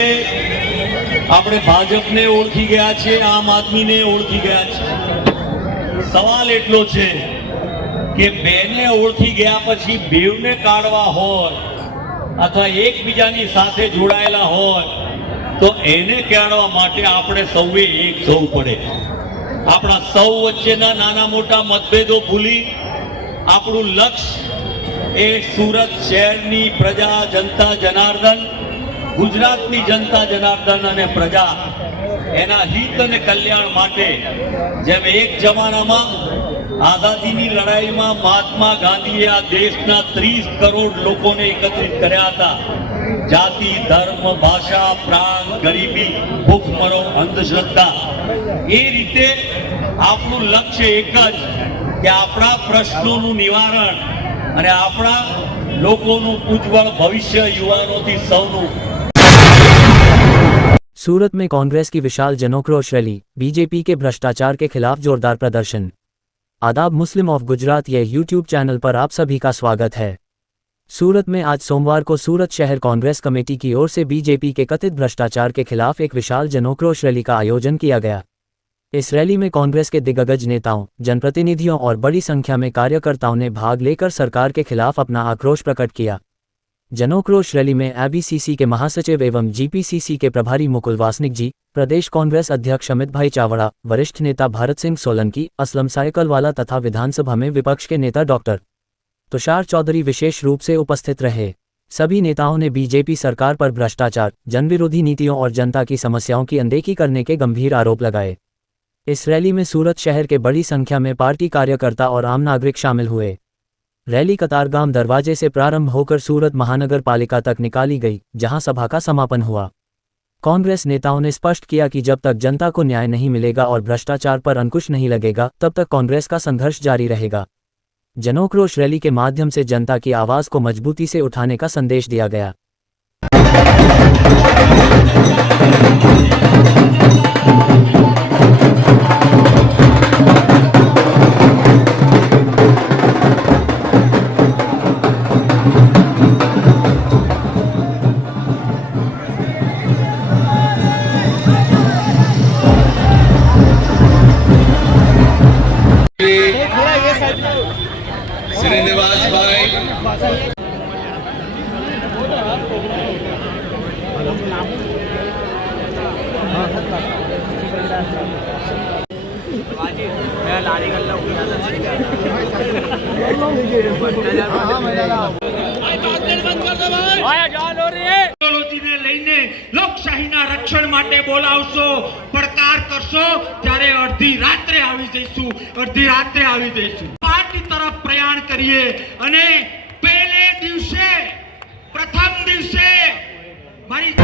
આપણે ભાજપને ઓળખી ગયા છે, આમ આદમીને ઓળખી ગયા છે. સવાલ એટલો છે કે બેને ઓળખી ગયા પછી બેવને કાઢવા હોય અથવા એકબીજાની સાથે જોડાયેલા હોય તો એને કાઢવા માટે આપણે સૌએ એક થવું પડે. આપણા સૌ વચ્ચેના નાના મોટા મતભેદો ભૂલી આપણું લક્ષ્ય એ સુરત શહેરની પ્રજા, જનતા જનાર્દન, ગુજરાતની જનતા જનાર્દન અને પ્રજા એના હિત અને કલ્યાણ માટે, જેમ એક જમાનામાં આઝાદીની લડાઈમાં મહાત્મા ગાંધીએ આ દેશના 30 કરોડ લોકોને એકત્રિત કર્યા હતા. જાતિ, ધર્મ, ભાષા, પ્રાંત, ગરીબી, ભૂખમરો, અંધશ્રદ્ધા, એ રીતે આપણું લક્ષ્ય એક જ કે આપણા પ્રશ્નોનું નિવારણ અને આપણા લોકોનું ઉજ્જવળ ભવિષ્ય યુવાનોથી સૌનું. सूरत में कांग्रेस की विशाल जनोक्रोश रैली, बीजेपी के भ्रष्टाचार के खिलाफ जोरदार प्रदर्शन. आदाब, मुस्लिम ऑफ गुजरात ये यूट्यूब चैनल पर आप सभी का स्वागत है. सूरत में आज सोमवार को सूरत शहर कांग्रेस कमेटी की ओर से बीजेपी के कथित भ्रष्टाचार के खिलाफ एक विशाल जनोक्रोश रैली का आयोजन किया गया. इस रैली में कांग्रेस के दिग्गज नेताओं, जनप्रतिनिधियों और बड़ी संख्या में कार्यकर्ताओं ने भाग लेकर सरकार के खिलाफ अपना आक्रोश प्रकट किया. जनोक्रोश रैली में एबीसीसी के महासचिव एवं जीपीसीसी के प्रभारी मुकुल वासनिक जी, प्रदेश कांग्रेस अध्यक्ष अमित भाई चावड़ा, वरिष्ठ नेता भारत सिंह सोलंकी, असलम साइकलवाला तथा विधानसभा में विपक्ष के नेता डॉक्टर तुषार चौधरी विशेष रूप से उपस्थित रहे. सभी नेताओं ने बीजेपी सरकार पर भ्रष्टाचार, जनविरोधी नीतियों और जनता की समस्याओं की अनदेखी करने के गंभीर आरोप लगाए. इस रैली में सूरत शहर के बड़ी संख्या में पार्टी कार्यकर्ता और आम नागरिक शामिल हुए. रैली कतारगाम दरवाजे से प्रारंभ होकर सूरत महानगर पालिका तक निकाली गई, जहां सभा का समापन हुआ. कांग्रेस नेताओं ने स्पष्ट किया कि जब तक जनता को न्याय नहीं मिलेगा और भ्रष्टाचार पर अंकुश नहीं लगेगा, तब तक कांग्रेस का संघर्ष जारी रहेगा. जनोक्रोश रैली के माध्यम से जनता की आवाज को मजबूती से उठाने का संदेश दिया गया. श्रीनिवास भाई, ટેકનોલોજીને લઈને લોકશાહીના રક્ષણ માટે બોલાવશો, પડકાર કરશો ત્યારે અડધી રાત્રે આવી જઈશું. પાર્ટી તરફ પ્રયાણ કરીએ અને પહેલે દિવસે, પ્રથમ દિવસે મારી